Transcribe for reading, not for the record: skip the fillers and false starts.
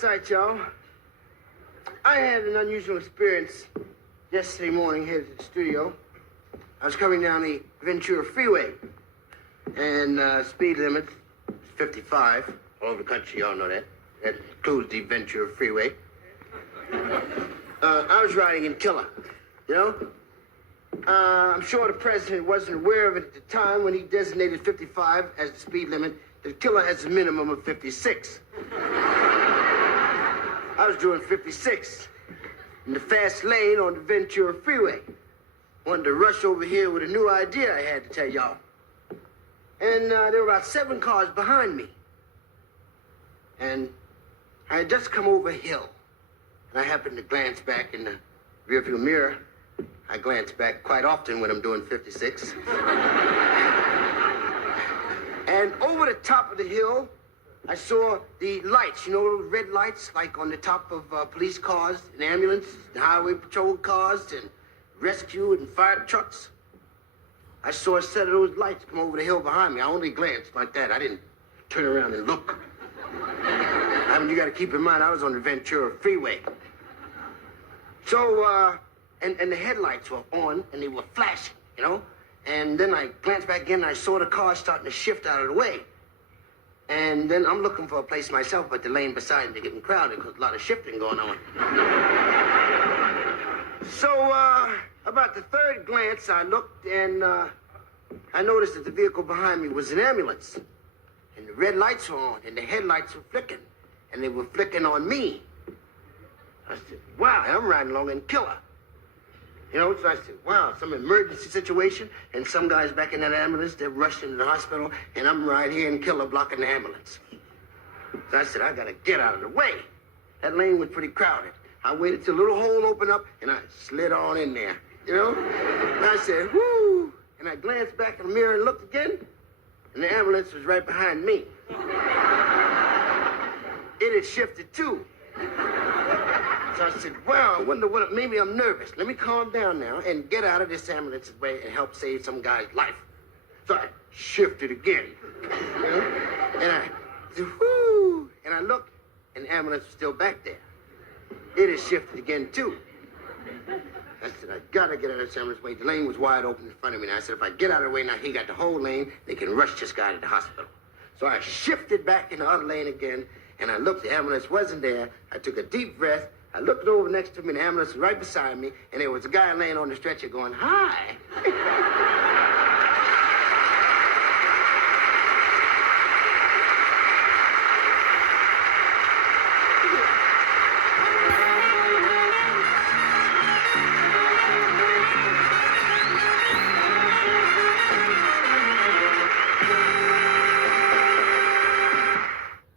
sight, y'all. I had an unusual experience yesterday morning here at the studio. I was coming down the Ventura Freeway, and speed limit is 55 all over the country. Y'all know that. That includes the Ventura Freeway. I was riding in Killer, you know? I'm sure the president wasn't aware of it at the time when he designated 55 as the speed limit. The Killer has a minimum of 56. I was doing 56 in the fast lane on the Ventura Freeway. Wanted to rush over here with a new idea I had to tell y'all. And there were about 7 cars behind me. And I had just come over a hill. And I happened to glance back in the rearview mirror. I glance back quite often when I'm doing 56. And over the top of the hill, I saw the lights, you know, those red lights, like on the top of police cars and ambulance, and highway patrol cars, and rescue and fire trucks. I saw a set of those lights come over the hill behind me. I only glanced like that. I didn't turn around and look. I mean, you got to keep in mind, I was on the Ventura Freeway. So, and the headlights were on, and they were flashing, you know? And then I glanced back again, and I saw the car starting to shift out of the way. And then I'm looking for a place myself, but the lane beside me getting crowded because a lot of shifting going on. So, about the third glance, I looked, and I noticed that the vehicle behind me was an ambulance. And the red lights were on, and the headlights were flicking. And they were flicking on me. I said, wow, I'm riding along in Killer. You know, so I said, wow, some emergency situation, and some guy's back in that ambulance, they're rushed into the hospital, and I'm right here in Killer blocking the ambulance. So I said, I gotta get out of the way. That lane was pretty crowded. I waited till a little hole opened up, and I slid on in there, you know? And I said, whoo! And I glanced back in the mirror and looked again, and the ambulance was right behind me. It had shifted too. So I said, wow, I wonder what, maybe I'm nervous. Let me calm down now and get out of this ambulance's way and help save some guy's life. So I shifted again, you know? And I said, whoo! And I looked, and the ambulance was still back there. It had shifted again too. I said, I gotta get out of this ambulance way. The lane was wide open in front of me. And I said, if I get out of the way now, he got the whole lane, they can rush this guy to the hospital. So I shifted back in the other lane again, and I looked, the ambulance wasn't there. I took a deep breath. I looked over next to me, and the ambulance was right beside me, and there was a guy laying on the stretcher going, hi.